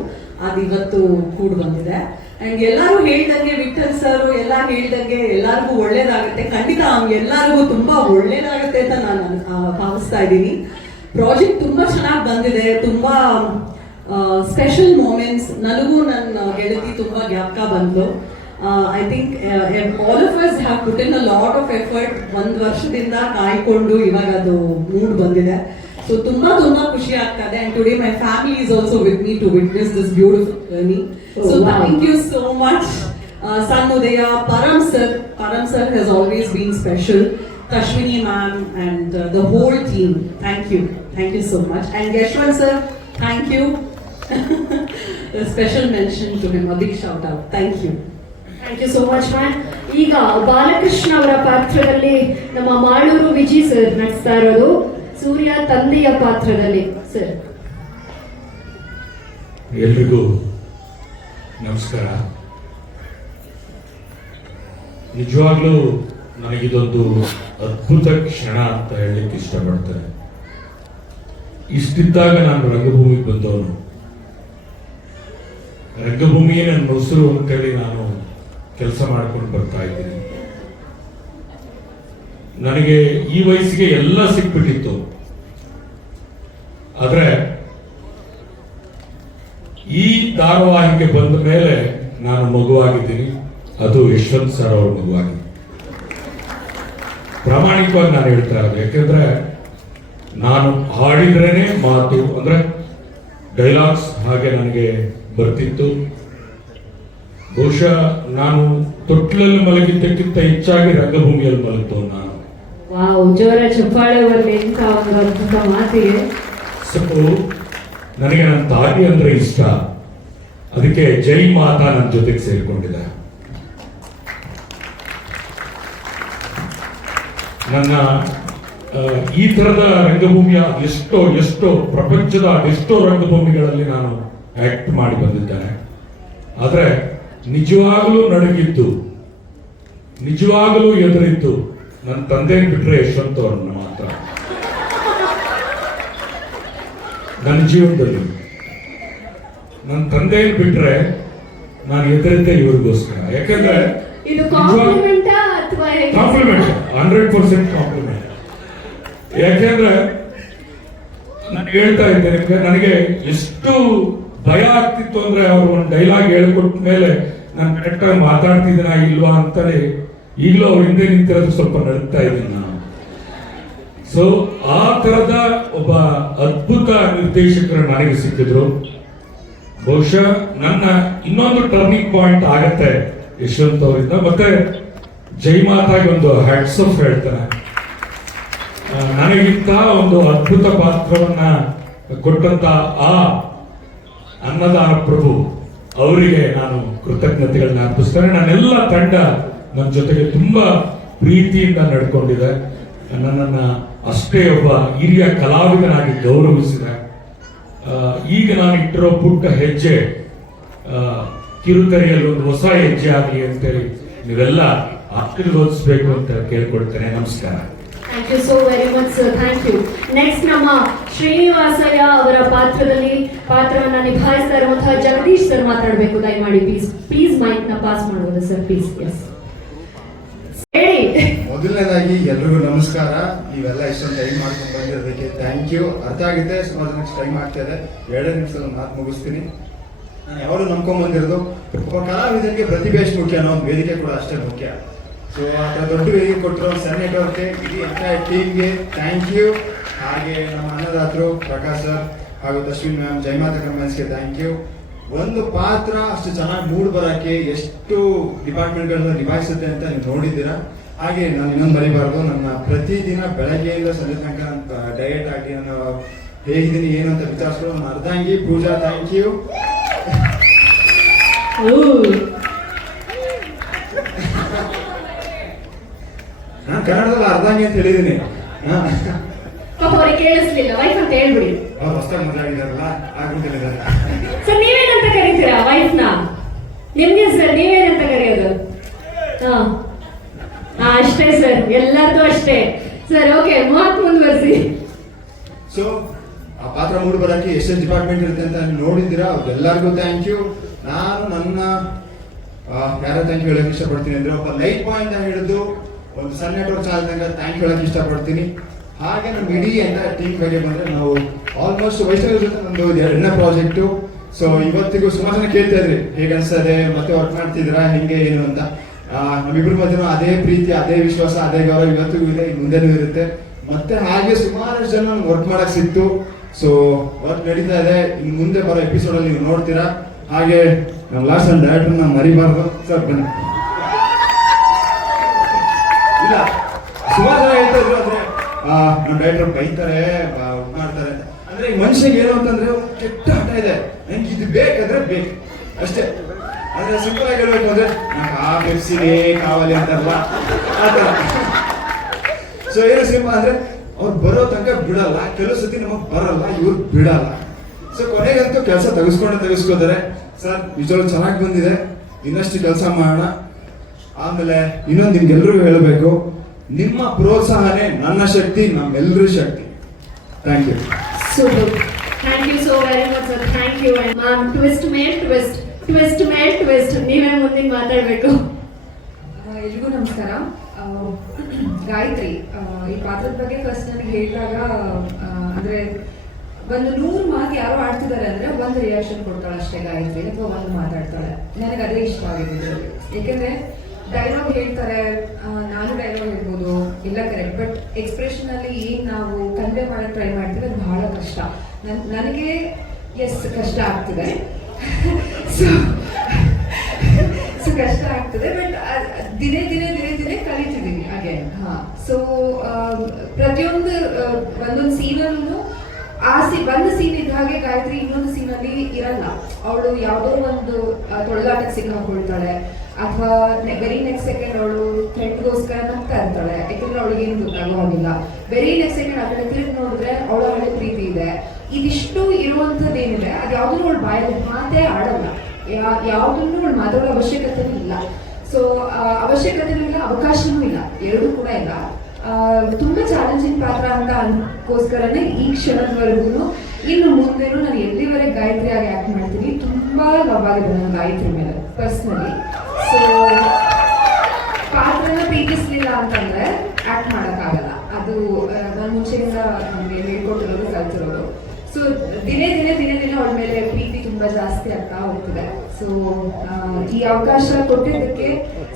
ಅದು ಇವತ್ತು ಕೂಡ ಬಂದಿದೆ. ಅಂಡ್ ಎಲ್ಲರೂ ಹೇಳ್ದಂಗೆ, ವಿಠಲ್ ಸರ್ ಎಲ್ಲ ಹೇಳ್ದಂಗೆ ಎಲ್ಲರಿಗೂ ಒಳ್ಳೇದಾಗುತ್ತೆ. ಖಂಡಿತ ಎಲ್ಲರಿಗೂ ತುಂಬಾ ಒಳ್ಳೇದಾಗುತ್ತೆ ಅಂತ ನಾನು ಭಾವಿಸ್ತಾ ಇದ್ದೀನಿ. ಪ್ರಾಜೆಕ್ಟ್ ತುಂಬಾ ಚೆನ್ನಾಗಿ ಬಂದಿದೆ. ತುಂಬಾ ಸ್ಪೆಷಲ್ ಮೂಮೆಂಟ್ಸ್. ನನಗೂ ನನ್ನ ಗೆಳತಿ ತುಂಬಾ ಜ್ಞಾಪಕ ಬಂತು. I think all of us have put in a lot of effort. 1 ವರ್ಷದಿಂದ ಕಾಯ್ಕೊಂಡು ಇವಾಗ ಅದು ಮೂಡ್ ಬಂದಿದೆ. ಸೊ ತುಂಬಾ ಖುಷಿ ಆಗ್ತದೆ. And today my family is also with me to witness this beautiful journey. So thank you so much. Son Udaya, Param sir has always been special. Tashwini ma'am and the whole team, thank you so much. And Yashwant sir, thank you. A special mention to him, a big shout out. Thank you. Thank you so much ma'am. ಈಗ ಬಾಲಕೃಷ್ಣ ಅವರ ಪಾತ್ರದಲ್ಲಿ ನಮ್ಮ Malur Viji sir ನಟಿಸ್ತಾ ಇರೋದು, ಸೂರ್ಯ ತಂದೆಯ ಪಾತ್ರದಲ್ಲಿ. Sir ಎಲ್ರಿಗೂ ನಮಸ್ಕಾರ. ನಿಜವಾಗ್ಲೂ ನನಗಿದೊಂದು ಅದ್ಭುತ ಕ್ಷಣ ಅಂತ ಹೇಳಲಿಕ್ಕೆ ಇಷ್ಟಪಡ್ತೇನೆ. ಇಷ್ಟಿದ್ದಾಗ ನಾನು ರಂಗಭೂಮಿಗೆ ಬಂದವನು. ರಂಗಭೂಮಿಯೇ ನನ್ನ ಮೊಸರು ಅಂತೇಳಿ ನಾನು ಕೆಲಸ ಮಾಡ್ಕೊಂಡು ಬರ್ತಾ ಇದ್ದೀನಿ. ನನಗೆ ಈ ವಯಸ್ಸಿಗೆ ಎಲ್ಲ ಸಿಕ್ಬಿಟ್ಟಿತ್ತು. ಆದ್ರೆ ಈ ಧಾರಾವಾಹಿಗೆ ಬಂದ ಮೇಲೆ ನಾನು ಮಗುವಾಗಿದ್ದೀನಿ. ಅದು ಯಶವಂತ್ ಸರ್ ಅವ್ರ ಮಗುವಾಗಿ. ಪ್ರಾಮಾಣಿಕವಾಗಿ ನಾನು ಹೇಳ್ತಾ ಇರೋದು, ಯಾಕೆಂದ್ರೆ ನಾನು ಹಾಡಿದ್ರೇನೆ ಮಾತು, ಅಂದ್ರೆ ಡೈಲಾಗ್ಸ್ ಹಾಗೆ ನನಗೆ ಬರ್ತಿತ್ತು. ಬಹುಶಃ ನಾನು ತೊಟ್ಲಲ್ಲಿ ಮಲಗಿದ್ದಕ್ಕಿಂತ ಹೆಚ್ಚಾಗಿ ರಂಗಭೂಮಿಯಲ್ಲಿ ಮಲಗ್ತವ್ ನಾನು. ವಾವ್, ಜೋರ ಚಪ್ಪಾಳೆ ಬರಲಿ ಅಂತ ಒಂದು ಅದ್ಭುತ ಮಾತಿಗೆ. ಸೊ ನನಗೆ ನನ್ನ ತಾಯಿ ಅಂದ್ರೆ ಇಷ್ಟ. ಅದಕ್ಕೆ ಜೈ ಮಾತಾ ನನ್ನ ಜೊತೆಗೆ ಸೇರಿಕೊಂಡಿದೆ. ನನ್ನ ಈ ತರದ ರಂಗಭೂಮಿಯ ಎಷ್ಟೋ ಪ್ರಪಂಚದ ಎಷ್ಟೋ ರಂಗಭೂಮಿಗಳಲ್ಲಿ ನಾನು ಆಕ್ಟ್ ಮಾಡಿ ಬಂದಿದ್ದೇನೆ. ಆದ್ರೆ ನಿಜವಾಗಲೂ ನಡಗಿದ್ದು, ನಿಜವಾಗಲೂ ಎದುರಿದ್ದು ನನ್ನ ತಂದೆ ಬಿಟ್ರೆ ಯಶವಂತ್ ಅವ್ರನ್ನ ಮಾತ್ರ. ನನ್ನ ಜೀವನದಲ್ಲಿ ನನ್ನ ತಂದೆಯನ್ನು ಬಿಟ್ರೆ ನಾನು ಎದುರಿದ್ದೆ ಇವ್ರಿಗೋಸ್ಕರ. ಯಾಕಂದ್ರೆ ಇದು ಕಾಂಪ್ಲಿಮೆಂಟ್ ಅಥವಾ ಕಾಂಪ್ಲಿಮೆಂಟ್, 100% ಕಾಂಪ್ಲಿಮೆಂಟ್. ಯಾಕೆಂದ್ರೆ ನಾನು ಹೇಳ್ತಾ ಇದ್ದೇನೆ, ನನಗೆ ಎಷ್ಟು ಭಯ ಆಗ್ತಿತ್ತು ಅಂದ್ರೆ ಅವರು ಒಂದು ಡೈಲಾಗ್ ಹೇಳ್ಕೊಟ್ಟ ಮೇಲೆ ನಾನು ಕರೆಕ್ಟ್ ಆಗಿ ಮಾತಾಡ್ತಿದ್ದೀನ ಇಲ್ವಾ ಅಂತಲೇ ಈಗಲೂ ಅವ್ರ ಹಿಂದೆ ನಿಂತಿರೋದು ಸ್ವಲ್ಪ ನಡುತ್ತಾ ಇದ್ದೀನಿ ನಾನು. ಸೊ ಆ ತರದ ಒಬ್ಬ ಅದ್ಭುತ ನಿರ್ದೇಶಕರು ನನಗೆ ಸಿಕ್ಕಿದ್ರು. ಬಹುಶಃ ನನ್ನ ಇನ್ನೊಂದು ಟರ್ನಿಂಗ್ ಪಾಯಿಂಟ್ ಆಗತ್ತೆ ಯಶವಂತ್ ಅವರಿಂದ. ಮತ್ತೆ ಜೈಮಾತಾಗಿ ಒಂದು ಹ್ಯಾಟ್ಸ್ ಆಫ್ ಹೇಳ್ತಾನೆ. ನನಗಿಂತ ಒಂದು ಅದ್ಭುತ ಪಾತ್ರವನ್ನ ಕೊಟ್ಟಂತ ಆ ಅನ್ನದಾನ ಪ್ರಭು ಅವರಿಗೆ ನಾನು ಕೃತಜ್ಞತೆಗಳನ್ನ ಅರ್ಪಿಸ್ತೇನೆ. ನನ್ನೆಲ್ಲ ತಂಡ ನನ್ನ ಜೊತೆಗೆ ತುಂಬಾ ಪ್ರೀತಿಯಿಂದ ನಡ್ಕೊಂಡಿದೆ. ನನ್ನನ್ನ ಅಷ್ಟೇ ಒಬ್ಬ ಹಿರಿಯ ಕಲಾವಿದನಾಗಿ ಗೌರವಿಸಿದೆ. ಈಗ ನಾನು ಇಟ್ಟಿರೋ ಪುಟ್ಟ ಹೆಜ್ಜೆ ಕಿರುತೆರೆಯಲ್ಲಿ ಒಂದು ಹೊಸ ಹೆಜ್ಜೆ ಆಗಲಿ ಅಂತೇಳಿ ನೀವೆಲ್ಲ ಆಶೀರ್ವದಿಸಬೇಕು ಅಂತ ಕೇಳ್ಕೊಳ್ತೇನೆ. ನಮಸ್ಕಾರ. Thank you so very much sir, thank you. Next ನಮ್ಮ ಶ್ರೀನಿವಾಸಯ್ಯ ಅವರ ಪಾತ್ರವನ್ನ ನಿಭಾಯಿಸ್ತಾ ಇರುವಂತಹ ಜಗದೀಶ್ ಸರ್ ಮಾತಾಡಬೇಕು. ದಯಮಾಡಿ ಪ್ಲೀಸ್ ಮೈಕ್ ನ ಪಾಸ್ ಮಾಡಬಹುದು ಸರ್, ಪ್ಲೀಸ್. ಎಸ್ ಹೇಳಿ. ಮೊದಲನೇದಾಗಿ ಎಲ್ರಿಗೂ ನಮಸ್ಕಾರ. ನೀವೆಲ್ಲ ಇಷ್ಟೊಂದು ಟೈಮ್ ಮಾಡ್ಕೊಂಡು ಬಂದಿರೋದಕ್ಕೆ ಥ್ಯಾಂಕ್ ಯು. ಅರ್ಥ ಆಗುತ್ತೆ, ಸುಮಾರು ಜನಕ್ಕೆ ಟೈಮ್ ಆಗ್ತಾ ಇದೆ. 2 ನಿಮಿಷದಲ್ಲಿ ಮಾತು ಮುಗಿಸ್ತೀನಿ. ನಾನು ಯಾವಾಗಲೂ ನಂಬ್ಕೊಂಡ್ ಬಂದಿರೋದು, ಒಬ್ಬ ಕಲಾವಿದನಿಗೆ ಪ್ರತಿಭೆ ಎಷ್ಟು ಮುಖ್ಯ ಅನ್ನೋ ಒಂದು ವೇದಿಕೆ ಕೂಡ ಅಷ್ಟೇ ಮುಖ್ಯ. ಸೊ ಆ ದೊಡ್ಡ ವೇದಿಕೆ ಕೊಟ್ಟಿರೋ ಸನ್ ನೆಟ್ವರ್ಕ್ಗೆ, ಇಡೀ ಎಂಟೈರ್ ಟೀಮ್ಗೆ ಥ್ಯಾಂಕ್ ಯು. ಹಾಗೆ ನಮ್ಮ ಅನ್ನದಾತರು ಪ್ರಕಾಶ್ ಸರ್ ಹಾಗೂ ತಶ್ವಿನ್ ಮ್ಯಾಮ್, ಜೈಮಾತಾ ಕಂಬೈನ್ಸ್ಗೆ ಥ್ಯಾಂಕ್ ಯು. ಒಂದು ಪಾತ್ರ ಅಷ್ಟು ಚೆನ್ನಾಗಿ ಮೂಡ್ ಬರೋಕ್ಕೆ ಎಷ್ಟು ಡಿಪಾರ್ಟ್ಮೆಂಟ್ಗಳನ್ನ ನಿಭಾಯಿಸುತ್ತೆ ಅಂತ ನೀವು ನೋಡಿದ್ದೀರಾ. ಹಾಗೆ ನಾನು ಇನ್ನೊಂದು ಮರಿಬಾರ್ದು, ನನ್ನ ಪ್ರತಿದಿನ ಬೆಳಗ್ಗೆಯಿಂದ ಸಂಜೆ ತನಕ ಡಯಟ್ ಆಗಿ ನಾನು ಹೇಗಿದ್ದೀನಿ ಏನು ಅಂತ ವಿಚಾರಿಸ್ಕೊಂಡು ನನ್ನ ಅರ್ಧಾಂಗಿ ಪೂಜಾ ಥ್ಯಾಂಕ್ ಯು. ನಾನು ಕನ್ನಡದಲ್ಲಿ ಅರ್ಧಾಂಗಿ ಅಂತ ಹೇಳಿದ್ದೀನಿ. ಅವ್ರಿಗೆ ಕೇಳಿಸ್ಲಿಲ್ಲ, ವೈಫ್ ಅಂತ ಹೇಳ್ಬಿಡಿ. ಹೊಸದಾಗಿ ಮಾತಾಡಿದಾರಲ್ಲ ಆಗ್ಬಿಟ್ಟಿದ್ದಾರೆ. ಸರ್ ನೀವೇನಂತ ಕರೀತೀರಾ ವೈಫ್ ನ? ನಿಮ್ಗೆ ಸರ್ ನೀವೇನಂತ ಕರೆಯೋದು? ಅಷ್ಟೇ ಸರ್, ಎಲ್ಲರದು ಅಷ್ಟೇ ಸರ್. ಓಕೆ, ಮಾತು ಮುಂದುವರಿಸಿ. ಸೊ ಆ ಪಾತ್ರ ಮೂಡ್ ಬರೋಕ್ಕೆ ಎಷ್ಟೆಷ್ಟು ಡಿಪಾರ್ಟ್ಮೆಂಟ್ ಇರುತ್ತೆ ಅಂತ ನೋಡಿದ್ದೀರಾ. ಅವ್ರಿಗೆಲ್ಲರಿಗೂ ಥ್ಯಾಂಕ್ ಯು. ನಾನು ನನ್ನ ಯಾರ ಥ್ಯಾಂಕ್ ಯು ಹೇಳಕ್ ಇಷ್ಟಪಡ್ತೀನಿ ಅಂದ್ರೆ, ಒಬ್ಬ ಲೈಟ್ ಪಾಯಿಂಟ್ ಹಿಡಿದು ಒಂದು ಸಣ್ಣ ನೆಟ್ವರ್ಕ್ ಚಾನಲ್ ತನಕ ಥ್ಯಾಂಕ್ ಯು ಹೇಳಕ್ ಇಷ್ಟಪಡ್ತೀನಿ. ಹಾಗೆ ನಮ್ಮ ಇಡೀ ಎಂಟೈರ್ ಟೀಮ್ ಬಗ್ಗೆ ಬಂದ್ರೆ, ನಾವು ಆಲ್ಮೋಸ್ಟ್ ವೈಷ್ಣವಿ ಜೊತೆ ಒಂದು 2ನೇ ಪ್ರಾಜೆಕ್ಟು. ಸೊ ಇವತ್ತಿಗೂ ಸುಮಾರು ಜನ ಕೇಳ್ತಾ ಇದ್ರಿ ಹೇಗೆ ಅನ್ಸ್ತದೆ ಮತ್ತೆ ವರ್ಕ್ ಮಾಡ್ತಿದ್ದೀರಾ ಹೆಂಗೆ ಏನು ಅಂತ. ನಮ್ಮಿಬ್ರ ಮಧ್ಯೆ ಅದೇ ಪ್ರೀತಿ, ಅದೇ ವಿಶ್ವಾಸ, ಅದೇ ಗೌರವ ಇವತ್ತಿಗೂ ಇದೆ, ಮುಂದೆನೂ ಇರುತ್ತೆ. ಮತ್ತೆ ಹಾಗೆ ಸುಮಾರು ಜನ ವರ್ಕ್ ಮಾಡಕ್ ಸಿಕ್ತು. ಸೊ ವರ್ಕ್ ನಡೀತಾ ಇದೆ. ಇನ್ನು ಮುಂದೆ ಬರೋ ಎಪಿಸೋಡ್ ಅಲ್ಲಿ ನೀವು ನೋಡ್ತೀರಾ. ಹಾಗೆ ನಮ್ಮ ಲಾಸ್ಟ್ ಅಂಡ್ ಡೈರೆಕ್ಟರ್ನ ಮರಿಬಾರ್ದು ಸರ್, ಬನ್ನಿ. ಇಲ್ಲ ಸುಮಾರು ಜನ ಹೇಳ್ತಾ ಇದ್ರು ಅಂದ್ರೆ ನಮ್ಮ ಡೈರೆಕ್ಟರ್ ಬೈತಾರೆ ಮಾಡ್ತಾರೆ ಅಂತ. ಅಂದ್ರೆ ಈ ಮನುಷ್ಯಗೆ ಏನು ಅಂತಂದ್ರೆ ಒಂದು ಕೆಟ್ಟ ಹಠ ಇದೆ, ನಂಗೆ ಇದು ಬೇಕಾದ್ರೆ ಬೇಕು ಅಷ್ಟೇ. ಅಂದ್ರೆ ಸಿಂಪಲ್ ಆಗಿ ಹೇಳ್ಬೇಕು ಅಂದ್ರೆ ನಂಗೆ ಆ ಪೆಪ್ಸಿನೇ ಕಾವಲಿ ಅಂತಾರಲ್ಲ ಆ ತರ. ಸೊ ಏನು ಸಿಂಪಲ್ ಅಂದ್ರೆ ಅವ್ರು ಬರೋ ತನಕ ಬಿಡಲ್ಲ, ಕೆಲವು ಸತಿ ನಮಗ್ ಬರಲ್ಲ, ಇವ್ರು ಬಿಡಲ್ಲ. ಸೊ ಕೊನೆಗಂತೂ ಕೆಲಸ ತೆಗೆಸ್ಕೋತಾರೆ. ಸರ್ ನಿಜವಾಗ್ಲೂ ಚೆನ್ನಾಗಿ ಬಂದಿದೆ, ಇನ್ನಷ್ಟು ಕೆಲಸ ಮಾಡೋಣ. ಆಮೇಲೆ ಇನ್ನೊಂದು ನಿಮ್ಗೆಲ್ರಿಗೂ ಹೇಳಬೇಕು, ನಿಮ್ಮ ಪ್ರೋತ್ಸಾಹನೇ ನನ್ನ ಶಕ್ತಿ, ನಮ್ಮೆಲ್ಲರ ಶಕ್ತಿ. Thank you. Super. Thank you so very much, sir. Thank you. And ma'am, twist ಮೇಲೆ twist. ನೀವೇ ಮುಂದೆ ಮಾತಾಡ್ಬೇಕು. ಎಲ್ರಿಗೂ ನಮಸ್ಕಾರ. ಗಾಯತ್ರಿ ಈ ಪಾತ್ರದ ಬಗ್ಗೆ ಫಸ್ಟ್ ನನಗೆ ಹೇಳಿದಾಗ ಅಂದ್ರೆ ಒಂದು 100 ಮಾತು ಯಾರೋ ಆಡ್ತಿದ್ದಾರೆ ಅಂದ್ರೆ ಒಂದು ರಿಯಾಕ್ಷನ್ ಕೊಡ್ತಾಳೆ ಅಷ್ಟೇ ಗಾಯತ್ರಿ, ಅಥವಾ ಒಂದು ಮಾತಾಡ್ತಾಳೆ. ನನಗೆ ಅದೇ ಇಷ್ಟ ಆಗಿದೆ. ಯಾಕೆಂದ್ರೆ ಡೈಲಾಗ್ ಹೇಳ್ತಾರೆ, ನಾನು ಡೈಲಾಗ್ ಹೇಳ್ಬೋದು ಇಲ್ಲ ಕರೆಕ್ಟ್, ಬಟ್ ಎಕ್ಸ್ಪ್ರೆಷನ್ ಅಲ್ಲಿ ಏನ್ ನಾವು ಕನ್ವೆ ಮಾಡಕ್ ಟ್ರೈ ಮಾಡ್ತೀವಿ ಅದು ಬಹಳ ಕಷ್ಟ. ನನಗೆ ಕಷ್ಟ ಆಗ್ತಿದೆ. ಸೊ ಕಷ್ಟ ಆಗ್ತದೆ, ಬಟ್ ದಿನೇ ಕಲಿತಿದ್ದೀವಿ ಅಗೇನ್. ಸೊ ಪ್ರತಿಯೊಂದು ಒಂದೊಂದು ಸೀನಲ್ಲೂ ಒಂದು ಸೀನ್ ಇದ್ದ ಹಾಗೆ ಗಾಯತ್ರಿ ಇನ್ನೊಂದು ಸೀನಲ್ಲಿ ಇರಲ್ಲ. ಅವಳು ಯಾವುದೋ ಒಂದು ತೊಳೆದಾಟಕ್ಕೆ ಸಿಕ್ಕಾಕೊಳ್ತಾಳೆ, ಅಥವಾ ವೆರಿ ನೆಕ್ಸ್ಟ್ ಸೆಕೆಂಡ್ ಅವಳು ಫ್ರೆಂಡ್ಗೋಸ್ಕರ ನಗ್ತಾ ಇರ್ತಾಳೆ, ಯಾಕಂದ್ರೆ ಅವಳಿಗೆ ಏನು ಗೊತ್ತಾಗೋದಿಲ್ಲ. ವೆರಿ ನೆಕ್ಸ್ಟ್ ಸೆಕೆಂಡ್ ಅದನ್ನ ತಿರುಗಿ ನೋಡಿದ್ರೆ ಅವಳ ಹಳೆ ಪ್ರೀತಿ ಇದೆ. ಇದಿಷ್ಟು ಇರುವಂತದ್ದೇನಿದೆ ಅದು ಯಾವುದನ್ನು ಅವಳು ಬಾಯಲ್ಲಿ ಮಾತೇ ಆಡಲ್ಲ, ಯಾವುದನ್ನು ಅವಳು ಮಾತಾಡೋ ಅವಶ್ಯಕತೆನೂ ಇಲ್ಲ. ಸೊ ಅವಶ್ಯಕತೆನೂ ಇಲ್ಲ, ಅವಕಾಶನೂ ಇಲ್ಲ, ಎರಡೂ ಕೂಡ ಇಲ್ಲ. ತುಂಬಾ ಚಾಲೆಂಜಿಂಗ್ ಪಾತ್ರ ಅಂತ ಅದಕ್ಕೋಸ್ಕರನೇ ಈ ಕ್ಷಣದವರೆಗೂ ಇನ್ನು ಮುಂದೆನೂ ನಾನು ಎಲ್ಲಿವರೆಗೆ ಗಾಯತ್ರಿ ಆಗಿ ಆಕ್ಟ್ ಮಾಡ್ತೀನಿ. ತುಂಬಾ ಲವ್ ಆಗಿದೆ ನನ್ನ ಗಾಯತ್ರಿ ಮೇಲೆ ಪರ್ಸ್ನಲಿ. ಸೊ ಪಾತ್ರನ ಪ್ರೀತಿಸ್ಲಿಲ್ಲ ಅಂತಂದ್ರೆ ಆಕ್ಟ್ ಮಾಡಕ್ಕಾಗಲ್ಲ. ಅದು ನಾನು ಮುಂಚೆಯಿಂದ ನಮಗೆ ಹೇಳ್ಕೊಟ್ಟಿರೋದು, ಕಲ್ತಿರೋದು. ಸೊ ದಿನೇ ಅವಳ ಮೇಲೆ ಪ್ರೀತಿ ತುಂಬಾ ಜಾಸ್ತಿ ಆಗ್ತಾ ಹೋಗ್ತದೆ. ಸೊ ಈ ಅವಕಾಶ ಕೊಟ್ಟಿದ್ದಕ್ಕೆ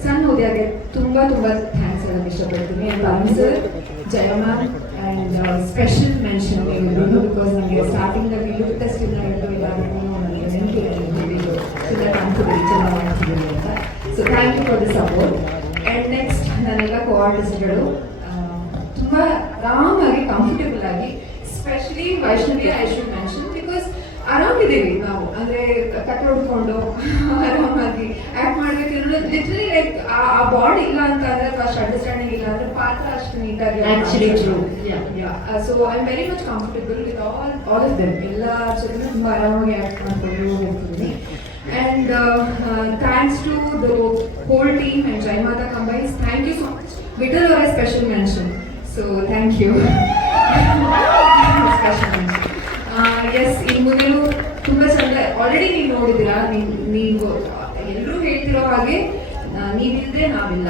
ಸಣ್ಣ ಉದಯಗೆ ತುಂಬಾ ಥ್ಯಾಂಕ್ಸ್ ಹೇಳಕ್ ಇಷ್ಟಪಡ್ತೀನಿ. Sir, Jaya ma'am and special mention ನೀವು, ಬಿಕಾಸ್ ನನಗೆ ಸ್ಟಾರ್ಟಿಂಗ್ ಅಲ್ಲಿ ಲುಕ್ ಟೆಸ್ಟ್ ಇದ್ದು ಇದಾಗೂ ನನಗೆ ನೆನಪಿಲ್ಲ ಚೆನ್ನಾಗಿ ಮಾಡ್ತಿದ್ದೀನಿ ಅಂತ. So thank you for the support. And next ನನ್ನೆಲ್ಲ ಕೋ-ಆರ್ಟಿಸ್ಟ್ಗಳು ತುಂಬಾ ಆರಾಮಾಗಿ ಕಂಫರ್ಟೇಬಲ್ ಆಗಿ, specially Vaishnavi I should mention, because ಆರಾಮಿದ್ದೀವಿ ನಾವು. ಅಂದ್ರೆ ಕಟ್ಟೆ ಹೊಡ್ಕೊಂಡು ಆರಾಮಾಗಿ ಆಕ್ಟ್ ಮಾಡ್ಬೇಕಂದ್ರೆ ಲಿಟ್ರಲಿ ಲೈಕ್ ಆ ಬಾಡಿ ಇಲ್ಲ ಅಂತ ಅಂದ್ರೆ, ಅಥವಾ ಅಷ್ಟು ಅಂಡರ್ಸ್ಟ್ಯಾಂಡಿಂಗ್ ಇಲ್ಲ ಅಂದ್ರೆ ಪಾತ್ರ ಅಷ್ಟು ನೀಟಾಗಿ. So I am very much comfortable with all of them. ಎಲ್ಲ ಜೊತೆ ತುಂಬಾ ಆರಾಮಾಗಿ ಆಕ್ಟ್ ಮಾಡ್ಕೊಂಡು ಹೋಗ್ತಿದ್ದೀನಿ. And thanks to the whole team and Jai Mata Combines. Thank you so much. Vittal or a special mention. So thank you. Special mention. Yes, in ಮುಂದೆನೂ ತುಂಬಾ ಚಂದ. Already ನೀವು ನೋಡಿದ್ದೀರಾ, ನೀವು ಎಲ್ಲರೂ ಹೇಳ್ತಿರೋ ಹಾಗೆ ನೀವಿಲ್ಲದೆ ನಾವಿಲ್ಲ.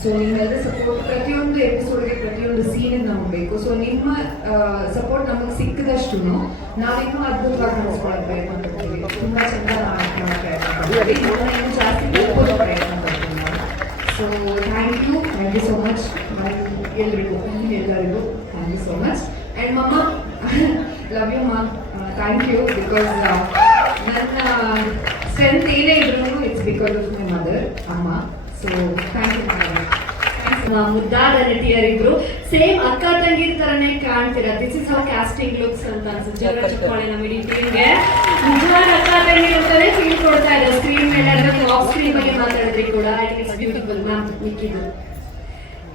ಸೊ ನಿಮ್ಮೆಲ್ಲರ ಸಪೋರ್ಟ್ ಪ್ರತಿಯೊಂದು ಎಪಿಸೋಡ್ಗೆ, ಪ್ರತಿಯೊಂದು ಸೀನ್ ನಮಗೆ ಬೇಕು. ಸೊ ನಿಮ್ಮ ಸಪೋರ್ಟ್ ನಮಗೆ ಸಿಕ್ಕದಷ್ಟು ನಾವಿನ್ನೂ ಅದ್ಭುತವಾಗಿ ನಡೆಸ್ಕೊಳ್ಳೋಕೆ ಪ್ರಯತ್ನ ಪಡ್ತೀವಿ. ತುಂಬಾ ಚಂದ ಆಕ್ಟ್ ಮಾಡೋ ಪ್ರಯತ್ನ ಪಡ್ತೀವಿ. ಇನ್ನೂ ಜಾಸ್ತಿ ತಿಳ್ಕೊಳ್ಳೋ ಪ್ರಯತ್ನ ಪಡ್ತೀವಿ ನಾವು. So thank you so much ಎಲ್ಲರಿಗೂ thank you so much. And ಮಮ್ಮ, ಲವ್ ಯು ಮಾ, ಥ್ಯಾಂಕ್ ಯು. ಬಿಕಾಸ್ ನನ್ನ ಸ್ಟ್ರೆಂತ್ ಏನೇ ಇದ್ರು it's because of my mother, ಅಮ್ಮ. So thank you. ಮುದ್ದಾದ ನಟಿಯರಿಬ್ರು ಸೇಮ್ ಅಕ್ಕ ತಂಗಿರ ತರನೇ ಕಾಣ್ತೀರಾ. This is how casting looks ಅಂತ ಅನ್ಸುತ್ತೆ. ಜಗಳ ಚಿಕ್ಕಮಳೆ ನಮ್ಮ ಇಡೀ ಟೀಮ್ಗೆ ನಿಜವಾದ ಅಕ್ಕ ತಂಗಿ ಅಂತಾನೆ ಫೀಲ್ ಕೊಡ್ತಾ ಇದೆ ಸ್ಕ್ರೀನ್ ಮೇಲೆ. ಆಫ್ ಸ್ಕ್ರೀನ್ ಬಗ್ಗೆ ಮಾತಾಡಿದ್ರಿ ಕೂಡ. It's beautiful ma'am. ಮಿಕ್ಕಿದ್ದು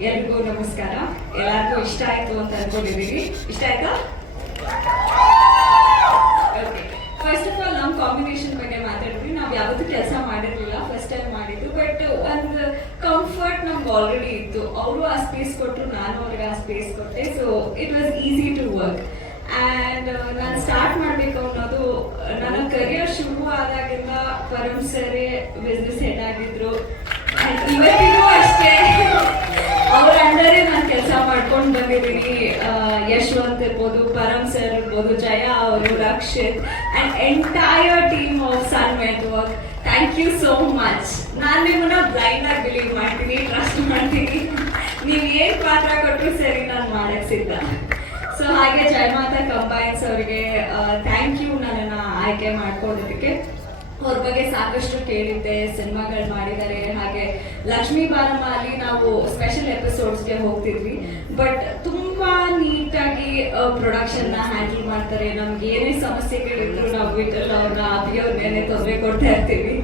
ಎಲ್ರಿಗೂ ನಮಸ್ಕಾರ. ಎಲ್ಲರಿಗೂ ಇಷ್ಟ ಆಯ್ತು ಅಂತ ಅನ್ಕೊಂಡಿದ್ದೀವಿ. ಇಷ್ಟ ಆಯ್ತಾ? ಓಕೆ. ಫಸ್ಟ್ ಆಫ್ ಆಲ್ ನಮ್ಮ ಕಾಂಬಿನೇಷನ್ ಬಗ್ಗೆ ಮಾತಾಡಿದ್ವಿ. ನಾವು ಯಾವತ್ತೂ ಕೆಲಸ ಮಾಡಿರಲಿಲ್ಲ, ಫಸ್ಟ್ ಟೈಮ್ ಮಾಡಿದ್ದು. ಬಟ್ ಒಂದು ಕಂಫರ್ಟ್ ನಮ್ಗೆ ಆಲ್ರೆಡಿ ಇತ್ತು. ಅವರು ಆ ಸ್ಪೇಸ್ ಕೊಟ್ಟರು, ನಾನು ಅವ್ರಿಗೆ ಆ ಸ್ಪೇಸ್ ಕೊಟ್ಟೆ. So it was easy to work. And ನಾನು ಸ್ಟಾರ್ಟ್ ಮಾಡಬೇಕು ಅನ್ನೋದು ನನ್ನ ಕರಿಯರ್ ಶುರು ಆದಾಗಿಂದ ಪರಮ್ ಸರೇ ಬಿಸ್ನೆಸ್ ಹೆಡ್ ಆಗಿದ್ರು. ಆ್ಯಂಡ್ ಇವತ್ತಿಗೂ ಅಷ್ಟೇ ಅವ್ರ ಅಂಡರೇ ನಾನು ಕೆಲಸ ಮಾಡ್ಕೊಂಡು ಬಂದಿದ್ದೀನಿ. ಯಶವಂತ್ ಇರ್ಬೋದು, ಪರಮ್ ಸರ್ ಇರ್ಬೋದು, ಜಯ ಅವರು, Rakshit and entire team of Sun network, thank you so much. ನಾನು ನಿಮ್ಮನ್ನ ಬ್ಲೈಂಡ್ ಆಗಿ ಬಿಲೀವ್ ಮಾಡ್ತೀನಿ, ಟ್ರಸ್ಟ್ ಮಾಡ್ತೀನಿ. ನೀವು ಏನ್ ಪಾತ್ರ ಕೊಟ್ಟರು ಸರಿ, ನಾನು ಮಾಡಕ್ ಸಿದ್ಧ. ಸೊ ಹಾಗೆ ಜಯಮಾತಾ ಕಂಬೈನ್ಸ್ ಅವರಿಗೆ ಥ್ಯಾಂಕ್ ಯು, ನನ್ನನ್ನು ಆಯ್ಕೆ ಮಾಡ್ಕೊಳ್ಳೋದಕ್ಕೆ. ಅವ್ರ ಬಗ್ಗೆ ಸಾಕಷ್ಟು ಕೇಳಿದ್ದೆ, ಸಿನಿಮಾಗಳು ಮಾಡಿದ್ದಾರೆ. ಹಾಗೆ ಲಕ್ಷ್ಮೀ ಬಾರಮ್ಮ ಅಲ್ಲಿ ನಾವು ಸ್ಪೆಷಲ್ ಎಪಿಸೋಡ್ಸ್ಗೆ ಹೋಗ್ತಿದ್ವಿ, ಬಟ್ ತುಂಬಾ ನೀಟಾಗಿ ಪ್ರೊಡಕ್ಷನ್ನ ಹ್ಯಾಂಡಲ್ ಮಾಡ್ತಾರೆ. ನಮ್ಗೆ ಏನೇ ಸಮಸ್ಯೆಗಳಿದ್ರು ನಾವು ಬಿಟ್ಟಲ್ಲ ಅವ್ರನ್ನ ಅಭಿಯವ್ರನ್ನೇ ತೊಂದರೆ ಕೊಡ್ತಾ ಇರ್ತೀವಿ.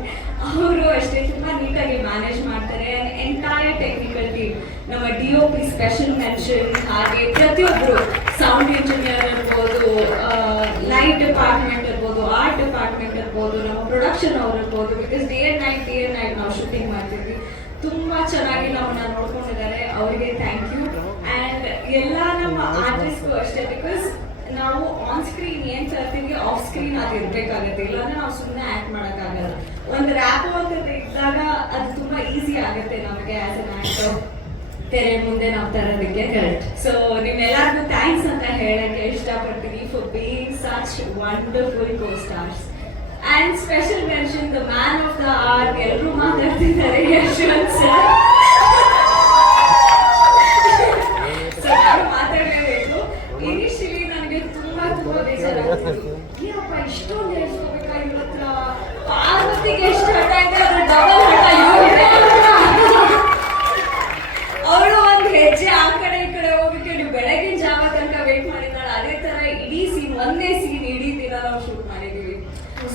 ಅವರು ಅಷ್ಟೇ ತುಂಬಾ ನೀಟಾಗಿ ಮ್ಯಾನೇಜ್ ಮಾಡ್ತಾರೆ. ಎಂಟೈರ್ ಟೆಕ್ನಿಕಲ್ ಟೀಮ್, ನಮ್ಮ DOP ಸ್ಪೆಷಲ್ ಮೆನ್ಷನ್, ಹಾಗೆ ಪ್ರತಿಯೊಬ್ಬರು ಸೌಂಡ್ ಇಂಜಿನಿಯರ್ ಇರ್ಬೋದು, ಲೈಟ್ ಡಿಪಾರ್ಟ್ಮೆಂಟ್ ಇರ್ಬೋದು, ಆರ್ಟ್ ಡಿಪಾರ್ಟ್ಮೆಂಟ್ ಇರ್ಬೋದು, ನಮ್ಮ ಪ್ರೊಡಕ್ಷನ್ ಅವ್ರು ಇರ್ಬೋದು. ಬಿಕಾಸ್ ಡೇ ಅಂಡ್ ನೈಟ್ ನಾವು ಶೂಟಿಂಗ್ ಮಾಡ್ತಿದ್ವಿ. ತುಂಬಾ ಚೆನ್ನಾಗಿ ನಮ್ಮನ್ನ ನೋಡ್ಕೊಂಡಿದ್ದಾರೆ, ಅವರಿಗೆ ಥ್ಯಾಂಕ್ ಯು. ಆ್ಯಂಡ್ ಎಲ್ಲ ನಮ್ಮ ಆರ್ಟಿಸ್ಟ್ಗೂ ಅಷ್ಟೇ, ಬಿಕಾಸ್ ನಾವು ಆನ್ ಸ್ಕ್ರೀನ್ ಏನ್ ತರ್ತೀವಿ ಆಫ್ ಸ್ಕ್ರೀನ್ ಅದು ಇರ್ಬೇಕಾಗತ್ತೆ, ಇಲ್ಲಾಂದ್ರೆ ನಾವು ಸುಮ್ಮನೆ ಆಕ್ಟ್ ಮಾಡೋಕ್ಕಾಗಲ್ಲ. ಒಂದು ರ್ಯಾಪ್ ಅಂತ ಇದ್ದಾಗ ಅದು ತುಂಬಾ ಈಸಿ ಆಗುತ್ತೆ ನಮಗೆ ಆಸ್ ಅನ್ ಆಕ್ಟರ್ ತೆರೆ ಮುಂದೆ ನಾವು ತರೋದಕ್ಕೆ. ಕರೆಕ್ಟ್. ಸೊ ನಿಮ್ಮೆಲ್ಲರಿಗೂ ಥ್ಯಾಂಕ್ಸ್ ಅಂತ ಹೇಳಕ್ಕೆ ಇಷ್ಟಪಡ್ತೀನಿ for being such wonderful co stars. And special mention the man of the art, ಎಲ್ಲರೂ ಮಾತಾಡ್ತಿದ್ದಾರೆ, ಯಶವಂತ್ ಸರ್. ಸೊ ನಾನು ಮಾತಾಡಲೇಬೇಕು. ಇನಿಷಿಯಲಿ ನನಗೆ ತುಂಬಾ ಬೇಜಾರಾಗ್ತಿತ್ತು, ಏನಪ್ಪ ಇಷ್ಟೊಂದು ಹೇಳ್ಸ್ಕೋಬೇಕಾಗಿರತ್ರ, ಪಾರ್ವತಿಗೆ ಎಷ್ಟು ಹಠ ಇದೆ ಅದ್ರ ಡಬಲ್ ಹಠ ಇವರಿಗೆ. ಅವಳು ಒಂದು ಹೆಜ್ಜೆ ಆ ಕಡೆ ಈ ಕಡೆ ಹೋಗಕ್ಕೆ ನೀವು ಬೆಳಗಿನ ಜಾವ ತನಕ ವೇಟ್ ಮಾಡಿದ್ದಾಳೆ. ಅದೇ ತರ ಇಡೀ ಸೀನ್, ಒಂದೇ ಸೀನ್ ಇಡೀ ದಿನ ನಾವು ಶೂಟ್ ಮಾಡಿದೀವಿ.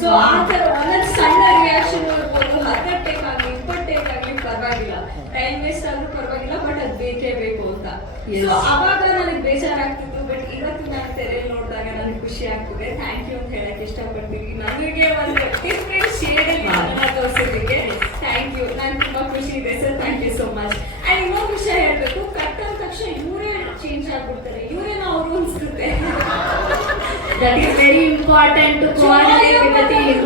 ಸೊ ಆ ತರ ಒಂದೊಂದು ಸಣ್ಣ ರಿಯಾಕ್ಷನ್ ಇರ್ಬೋದು, 10 ಟೇಕ್ ಆಗಲಿ 20 ಟೇಕ್ ಆಗಲಿ ಪರವಾಗಿಲ್ಲ, ಟೈಮ್ ವೇಸ್ಟ್ ಆದ್ರೂ ಪರವಾಗಿಲ್ಲ, ಬಟ್ ಅದು ಬೇಕೇ ಬೇಕು ಅಂತ. ಸೊ ಅವಾಗ ನನಗೆ ಬೇಜಾರಾಗ್ತಿತ್ತು, ಬಟ್ ಇವತ್ತು ನಾನು ತೆರೆ ನೋಡಿದಾಗ ನನಗೆ ಖುಷಿ ಆಗ್ತಿದೆ. ಥ್ಯಾಂಕ್ ಯು ಅಂತ ಹೇಳಕ್ ಇಷ್ಟಪಡ್ತೀನಿ. ನನಗೆ ಒಂದು ಡಿಫ್ರೆಂಟ್ ಶೇಡಲ್ಲಿ ತೋರಿಸೋದಕ್ಕೆ ಥ್ಯಾಂಕ್ ಯು. ನಂಗೆ ತುಂಬಾ ಖುಷಿ ಇದೆ sir, thank you so much. And ಇನ್ನೊಂದು ವಿಷಯ ಹೇಳ್ಬೇಕು, ಕಟ್ ಅಂದ ತಕ್ಷಣ ಇವರೇ ಚೇಂಜ್ ಆಗ್ಬಿಡ್ತಾರೆ, ಇವರೇನೋ ಅವರು ಅನ್ಸುತ್ತೆ. That is very important to coordinate with the team.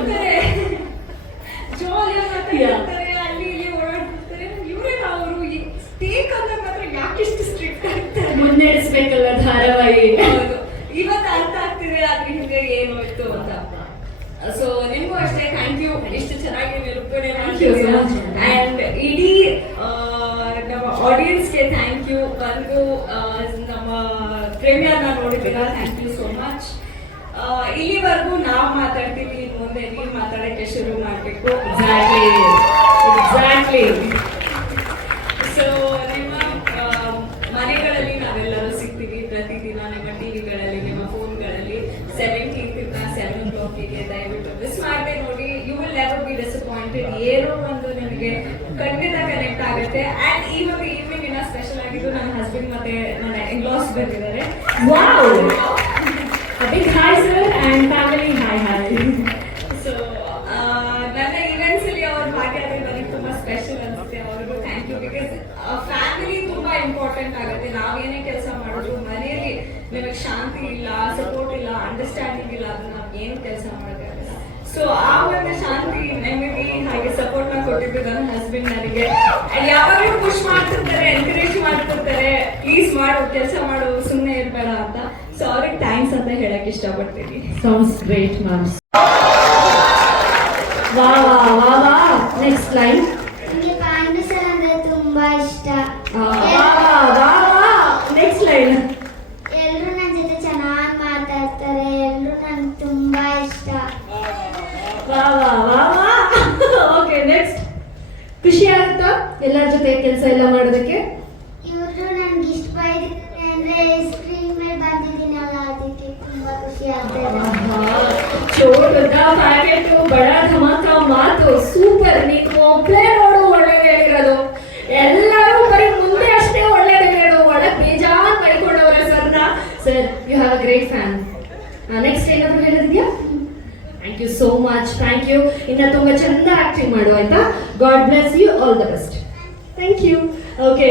ಜೋಲಿಯಾಗಿ ಮಾತಾಡ್ತಾರೆ, ಅಲ್ಲಿ ಇಲ್ಲಿ ಓಡಾಡ್ತಿರ್ತಾರೆ, ಇವರೇನೋ ಅವರು ಟೇಕ್ ಅಂದ್ರೆ ಮಾತ್ರ ಯಾಕೆ ಇಷ್ಟು ಸ್ಟ್ರಿಕ್ಟ್ ಆಗ್ತಾರೆ, ಮುನ್ನಡೆಸ್ಬೇಕಲ್ಲ ಧಾರಾವಾಹಿ. ಹೌದು, ಇವತ್ತು ಅರ್ಥ ಆಗ್ತಿದೆ ಅದ್ರ ಹಿಂದೆ ಏನು ಇತ್ತು ಅಂತ. ಸೊ ನಿಮಗೂ ಅಷ್ಟೇ ಥ್ಯಾಂಕ್ ಯು, ಇಷ್ಟು ಚೆನ್ನಾಗಿ ನಿರೂಪಣೆ ಮಾಡ್ತೀವಿ. ಅಂಡ್ ಇಡೀ ನಮ್ಮ ಆಡಿಯನ್ಸ್ಗೆ ಥ್ಯಾಂಕ್ ಯು. ಬಂದು ನಮ್ಮ ಪ್ರೀಮಿಯರ್ನ ನೋಡಿದ್ದೀರಾ, ಥ್ಯಾಂಕ್ ಯು ಸೋ ಮಚ್. ಇಲ್ಲಿವರೆಗೂ ನಾವು ಮಾತಾಡ್ತೀವಿ, ಮುಂದೆ ನೀವು ಮಾತಾಡೋಕ್ಕೆ ಶುರು ಮಾಡಬೇಕು. ಎಕ್ಸಾಕ್ಟ್ಲಿ. ಸೊ ನಿಮ್ಮ ಮನೆಗಳಲ್ಲಿ ನಾವೆಲ್ಲರೂ ಸಿಗ್ತೀವಿ ಪ್ರತಿದಿನ, ನಿಮ್ಮ ಟಿವಿಗಳಲ್ಲಿ, ನಿಮ್ಮ ಫೋನ್ಗಳಲ್ಲಿ. 17th 7 o'clock ದಯವಿಟ್ಟು ಮಿಸ್ ಮಾಡದೆ ನೋಡಿ. You will never be disappointed. ಏನೋ ಒಂದು ನಿಮಗೆ ಖಂಡಿತ ಕನೆಕ್ಟ್ ಆಗುತ್ತೆ. ಅಂಡ್ ಈ ಒಂದು ಈವ್ನಿಂಗ್ ಇನ್ನ ಸ್ಪೆಷಲ್ ಆಗಿದ್ದು, ನನ್ನ ಹಸ್ಬೆಂಡ್ ಮತ್ತೆ ನನ್ನ ಇನ್ಲಾಸ್ ಬಂದಿದ್ದಾರೆ. Big hi sir and family. Hi. So ನನ್ನ ಇವೆಂಟ್ಸ್ ಅಲ್ಲಿ ಅವ್ರು ಭಾಗಿಯಾದ್ರೆ ನನಗೆ ತುಂಬಾ ಸ್ಪೆಷಲ್ ಅನ್ಸುತ್ತೆ. ಅವ್ರಿಗೂ ಥ್ಯಾಂಕ್ ಯು. ಬಿಕಾಸ್ ಫ್ಯಾಮಿಲಿ ತುಂಬಾ ಇಂಪಾರ್ಟೆಂಟ್ ಆಗುತ್ತೆ. ನಾವೇನೇ ಕೆಲಸ ಮಾಡಿದ್ರು ಮನೆಯಲ್ಲಿ ನಿಮಗೆ ಶಾಂತಿ ಇಲ್ಲ, ಸಪೋರ್ಟ್ ಇಲ್ಲ, ಅಂಡರ್ಸ್ಟ್ಯಾಂಡಿಂಗ್ ಇಲ್ಲ, ಅದು ನಾವು ಏನು ಕೆಲಸ ಮಾಡೋಕ್ಕಾಗಲ್ಲ. ಸೊ ಆ ಒಂದು ಶಾಂತಿ, ನೆಮ್ಮದಿ ಹಾಗೆ ಸಪೋರ್ಟ್ ನ ಕೊಟ್ಟಿದ್ದು ನನ್ನ ಹಸ್ಬೆಂಡ್ ನನಗೆ. ಯಾವಾಗಲೂ ಪುಷ್ ಮಾಡ್ತಿರ್ತಾರೆ, ಎನ್ಕರೇಜ್ ಮಾಡ್ತಿರ್ತಾರೆ, ಪ್ಲೀಸ್ ಮಾಡು, ಕೆಲಸ ಮಾಡು, ಸುಮ್ಮನೆ ಇರಬೇಡ ಅಂತ. ಸೊ ಅವ್ರಿಗೆ ಥ್ಯಾಂಕ್ಸ್ ಅಂತ ಹೇಳಕ್ ಇಷ್ಟಪಡ್ತೀನಿ. Sounds great ma'am. ವಾ ವಾ ವಾ ವಾ. Next line. ನನಗೆ ಪಾಂಡು ಸರ್ ಅಂದ್ರೆ ತುಂಬಾ ಇಷ್ಟ. Next line. ಎಲ್ಲರೂ ನನ್ನ ಜೊತೆ ಚೆನ್ನಾಗಿ ಮಾತಾಡ್ತಾರೆ, ಎಲ್ಲರೂ ನಂಗೆ ತುಂಬಾ ಇಷ್ಟ. Okay, next. ಖುಷಿ ಆಗುತ್ತಾ ಎಲ್ಲರ ಜೊತೆ ಕೆಲಸ ಎಲ್ಲ ಮಾಡೋದಕ್ಕೆ? ಇವರು ನನ್ಗೆ ಇಷ್ಟ ಬೈದಿದ್ದಾರೆ ಅಂದ್ರೆ ಸ್ಕ್ರೀನ್ ಮೇಲೆ ಬಂದಿದ್ದೀನಲ್ಲ, ಅದಕ್ಕೆ ತುಂಬಾ ಖುಷಿ ಆಗ್ತದೆ. ಚೋಟದ ಪ್ಯಾಕೆಟ್ ಬಡ ಧಮಾಕ ಮಾತು ಸೂಪರ್. ನೀನು ಒಬ್ಬಳೇ ನೋಡು ಒಳ್ಳೆದೇ ಹೇಳಿರೋದು, ಎಲ್ಲರೂ ಬರೀ ಮುಂದೆ ಅಷ್ಟೇ ಒಳ್ಳೆದೇ ಹೇಳೋದು. ಒಳಗೆ ಬೇಜಾರು ಮಾಡಿಕೊಂಡವರ ಸರ್ನ. Sir, you have a great fan. Next ಏನಾದ್ರು ಹೇಳಿದ್ಯಾ? Thank you so much. Thank you. ಇನ್ನ ತುಂಬಾ ಚಂದ ಆಕ್ಟಿಂಗ್ ಮಾಡು ಆಯ್ತಾ? God bless you. All the best. Thank you. Okay.